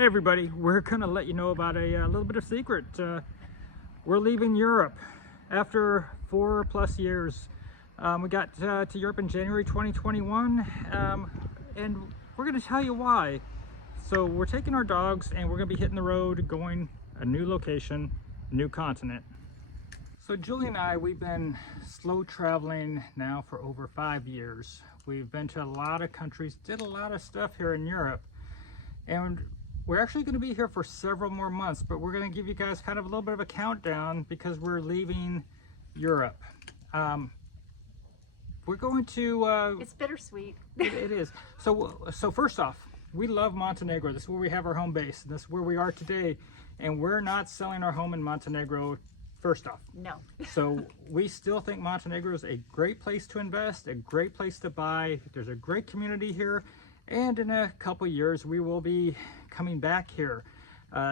Hey everybody, we're gonna let you know about a little bit of secret. We're leaving Europe after 4+ years. We got to Europe in January 2021, and we're gonna tell you why. So we're taking our dogs and we're gonna be hitting the road, going a new location, new continent. So Julie and I, we've been slow traveling now for over 5 years. We've been to a lot of countries, did a lot of stuff here in Europe, and we're actually going to be here for several more months, but we're going to give you guys kind of a little bit of a countdown because we're leaving Europe. We're going to... it's bittersweet. It is. So first off, we love Montenegro. This is where we have our home base. This is where we are today, and we're not selling our home in Montenegro, first off. No. So we still think Montenegro is a great place to invest, a great place to buy. There's a great community here. And in a couple years, we will be coming back here.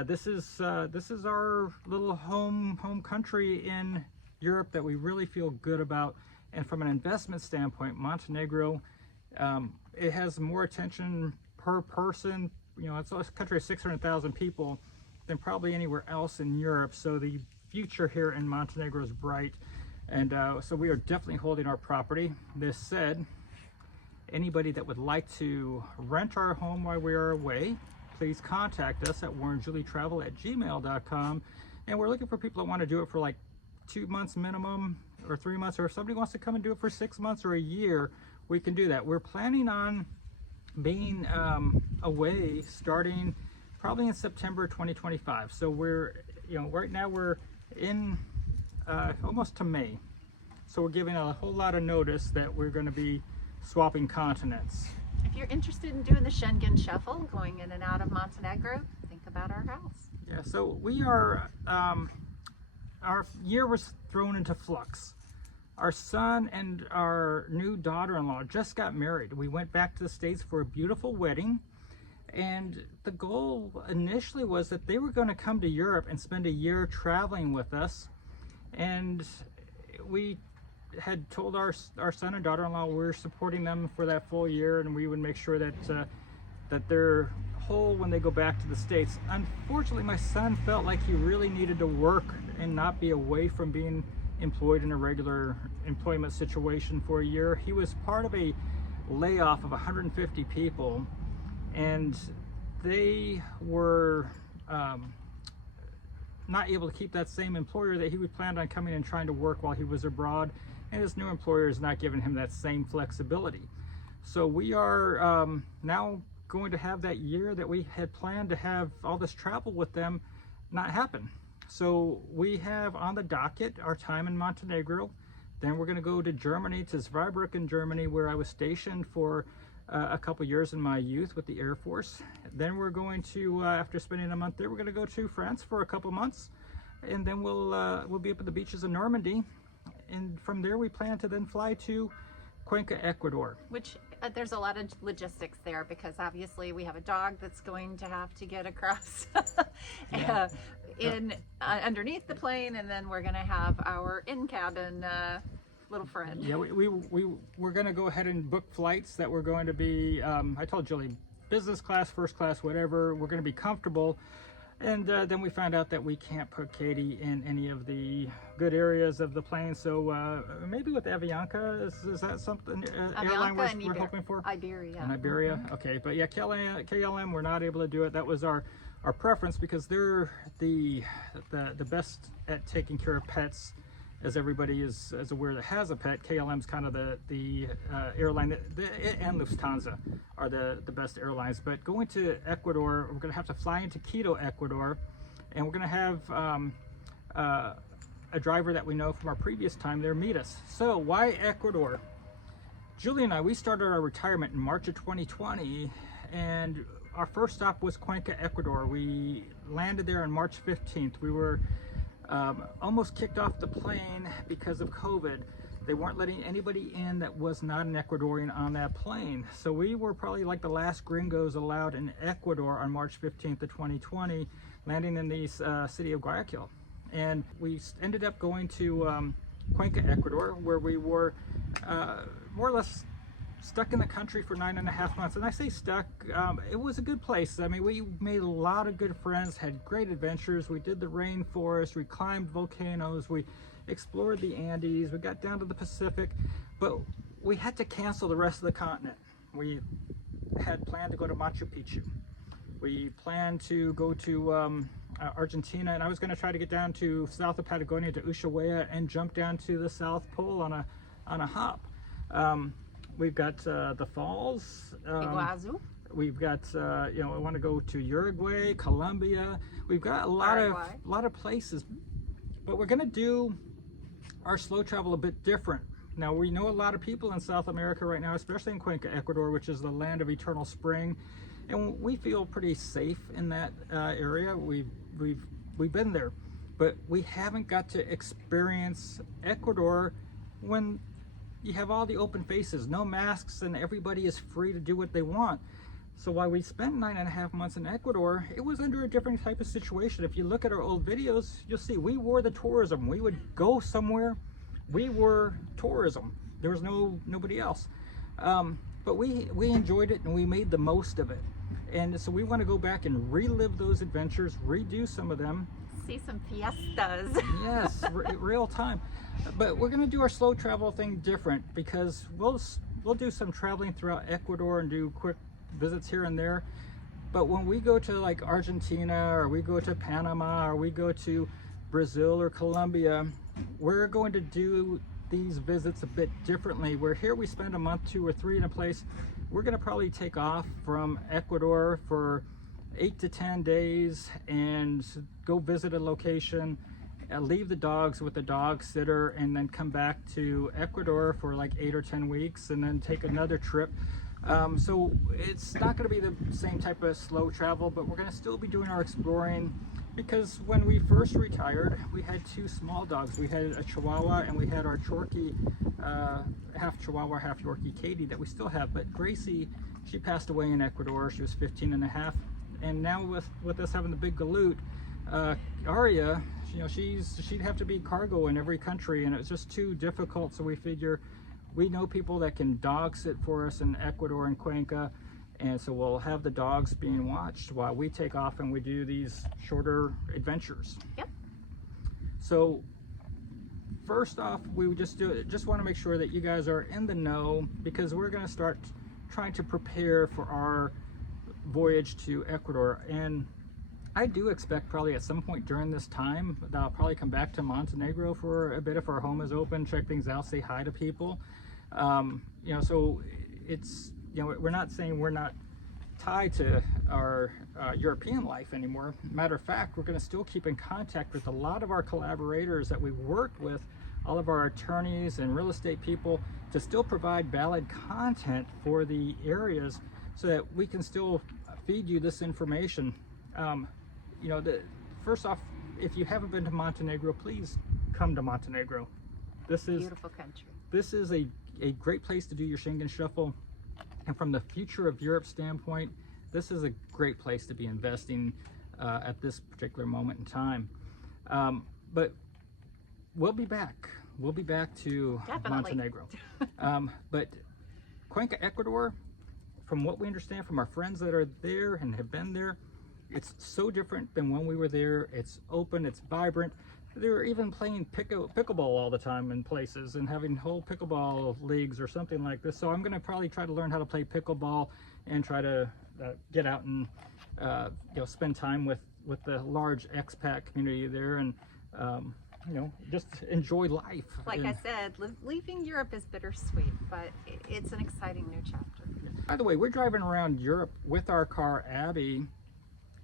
This is our little home country in Europe that we really feel good about. And from an investment standpoint, Montenegro, it has more attention per person. You know, it's a country of 600,000 people than probably anywhere else in Europe. So the future here in Montenegro is bright. And so we are definitely holding our property. This said, anybody that would like to rent our home while we are away, please contact us at warrenjulietravel@gmail.com. And we're looking for people that want to do it for like 2 months minimum or 3 months, or if somebody wants to come and do it for 6 months or a year, we can do that. We're planning on being away starting probably in September 2025. So we're, you know, right now we're in almost to May. So we're giving a whole lot of notice that we're going to be swapping continents. If you're interested in doing the Schengen shuffle, going in and out of Montenegro, think about our house. Yeah, so we are, our year was thrown into flux. Our son and our new daughter-in-law just got married. We went back to the States for a beautiful wedding, and the goal initially was that they were going to come to Europe and spend a year traveling with us. And we had told our son and daughter-in-law we're supporting them for that full year, and we would make sure that that they're whole when they go back to the States. Unfortunately, my son felt like he really needed to work and not be away from being employed in a regular employment situation for a year. He was part of a layoff of 150 people, and they were not able to keep that same employer that he would planned on coming and trying to work while he was abroad. And his new employer is not giving him that same flexibility. So we are now going to have that year that we had planned to have all this travel with them not happen. So we have on the docket our time in Montenegro. Then we're going to go to Germany, to Zweibrücken, Germany, where I was stationed for a couple years in my youth with the Air Force. Then we're going to, after spending a month there, we're going to go to France for a couple months. And then we'll be up at the beaches of Normandy. And from there we plan to then fly to Cuenca, Ecuador. Which there's a lot of logistics there, because obviously we have a dog that's going to have to get across underneath the plane, and then we're going to have our in-cabin little friend. Yeah, we're going to go ahead and book flights that we're going to be, I told Julie, business class, first class, whatever. We're going to be comfortable. And then we found out that we can't put Katie in any of the good areas of the plane. So maybe with Avianca, is that something, airline we're hoping for? Iberia. And Iberia, okay. But yeah, KLM, we're not able to do it. That was our preference, because they're the best at taking care of pets. As everybody is aware that has a pet, KLM's kind of the airline, and Lufthansa are the best airlines. But going to Ecuador, we're going to have to fly into Quito, Ecuador, and we're going to have a driver that we know from our previous time there meet us. So why Ecuador? Julie and I, we started our retirement in March of 2020, and our first stop was Cuenca, Ecuador. We landed there on March 15th. We were almost kicked off the plane because of COVID. They weren't letting anybody in that was not an Ecuadorian on that plane. So we were probably like the last gringos allowed in Ecuador on March 15th of 2020, landing in the city of Guayaquil. And we ended up going to Cuenca, Ecuador, where we were more or less stuck in the country for 9.5 months. And I say stuck, it was a good place. I mean, we made a lot of good friends, had great adventures. We did the rainforest, we climbed volcanoes, we explored the Andes, we got down to the Pacific, but we had to cancel the rest of the continent. We had planned to go to Machu Picchu. We planned to go to Argentina, and I was going to try to get down to south of Patagonia to Ushuaia and jump down to the South Pole on a hop. We've got the falls. Iguazu. We've got you know, I want to go to Uruguay, Colombia. We've got a lot of places, but we're going to do our slow travel a bit different. Now, we know a lot of people in South America right now, especially in Cuenca, Ecuador, which is the land of eternal spring, and we feel pretty safe in that area. We've been there, but we haven't got to experience Ecuador when you have all the open faces, no masks, and everybody is free to do what they want. So while we spent 9.5 months in Ecuador, it was under a different type of situation. If you look at our old videos, you'll see we were the tourism. We would go somewhere, we were tourism. There was nobody else. But we enjoyed it and we made the most of it. And so we want to go back and relive those adventures, redo some of them. See some fiestas. Yes, real time. But we're going to do our slow travel thing different, because we'll do some traveling throughout Ecuador and do quick visits here and there. But when we go to like Argentina, or we go to Panama, or we go to Brazil or Colombia, we're going to do these visits a bit differently. Where here we spend a month, 2 or 3 in a place, we're going to probably take off from Ecuador for 8 to 10 days and go visit a location, leave the dogs with the dog sitter, and then come back to Ecuador for like 8 or 10 weeks and then take another trip. So it's not going to be the same type of slow travel, but we're going to still be doing our exploring, because when we first retired, we had 2 small dogs. We had a Chihuahua and we had our Chorky, half Chihuahua, half Yorkie, Katie, that we still have. But Gracie, she passed away in Ecuador. She was 15.5. And now with us having the big galoot, Aria, you know, she'd have to be cargo in every country, and it was just too difficult. So we figure we know people that can dog sit for us in Ecuador and Cuenca, and so we'll have the dogs being watched while we take off and we do these shorter adventures. Yep. So first off, we just want to make sure that you guys are in the know, because we're going to start trying to prepare for our voyage to Ecuador. And I do expect probably at some point during this time that I'll probably come back to Montenegro for a bit if our home is open, check things out, say hi to people. You know, so it's, you know, we're not saying we're not tied to our European life anymore. Matter of fact, we're going to still keep in contact with a lot of our collaborators that we've worked with, all of our attorneys and real estate people, to still provide valid content for the areas so that we can still feed you this information. You know, first off, if you haven't been to Montenegro, please come to Montenegro. This is beautiful country. This is a great place to do your Schengen shuffle. And from the future of Europe standpoint, this is a great place to be investing at this particular moment in time. But we'll be back. We'll be back to Definitely. Montenegro. But Cuenca, Ecuador, from what we understand from our friends that are there and have been there, it's so different than when we were there. It's open, it's vibrant. They're even playing pickleball all the time in places and having whole pickleball leagues or something like this. So I'm going to probably try to learn how to play pickleball and try to get out and you know, spend time with the large expat community there, and you know, just enjoy life. Like I said, leaving Europe is bittersweet, but it's an exciting new chapter. By the way, we're driving around Europe with our car, Abby,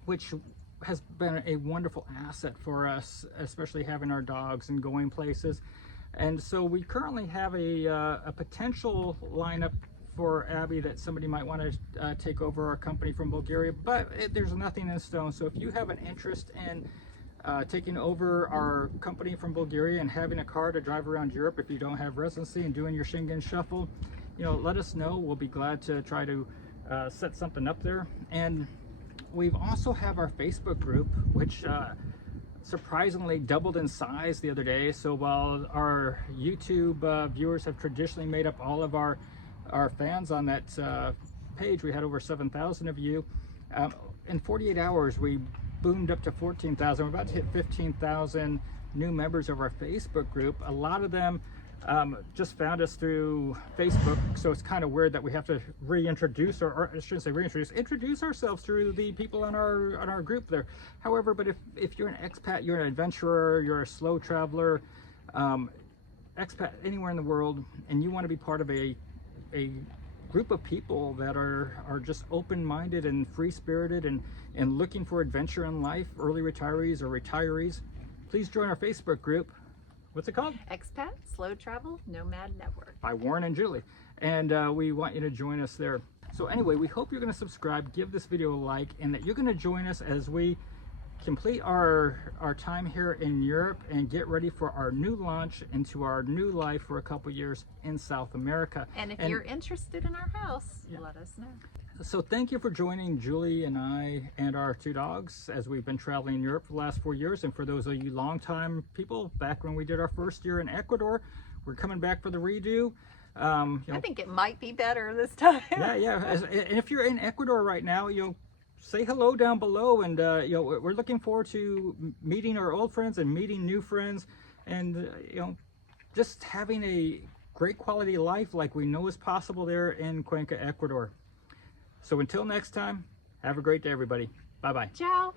which has been a wonderful asset for us, especially having our dogs and going places. And so we currently have a potential lineup for Abby that somebody might want to take over our company from Bulgaria, but there's nothing in stone. So if you have an interest in taking over our company from Bulgaria and having a car to drive around Europe, if you don't have residency, and doing your Schengen shuffle, you know, let us know. We'll be glad to try to set something up there. And we've also have our Facebook group, which surprisingly doubled in size the other day. So while our YouTube viewers have traditionally made up all of our our fans on that page. We had over 7,000 of you. In 48 hours, we boomed up to 14,000. We're about to hit 15,000 new members of our Facebook group. A lot of them just found us through Facebook, so it's kind of weird that we have to reintroduce, or I shouldn't say introduce ourselves through the people on our group there. However, but if you're an expat, you're an adventurer, you're a slow traveler, expat anywhere in the world, and you want to be part of a group of people that are just open-minded and free-spirited and looking for adventure in life, early retirees or retirees, please join our Facebook group. What's it called? Expat Slow Travel Nomad Network. By Warren and Julie. And we want you to join us there. So anyway, we hope you're going to subscribe, give this video a like, and that you're going to join us as we complete our time here in Europe and get ready for our new launch into our new life for a couple years in South America. And if you're interested in our house, let us know. So thank you for joining Julie and I and our two dogs as we've been traveling in Europe for the last 4 years. And for those of you longtime people, back when we did our first year in Ecuador, we're coming back for the redo. I think it might be better this time. Yeah. And if you're in Ecuador right now, say hello down below, and we're looking forward to meeting our old friends and meeting new friends, and just having a great quality life like we know is possible there in Cuenca, Ecuador. So until next time, have a great day, everybody. Bye-bye. Ciao.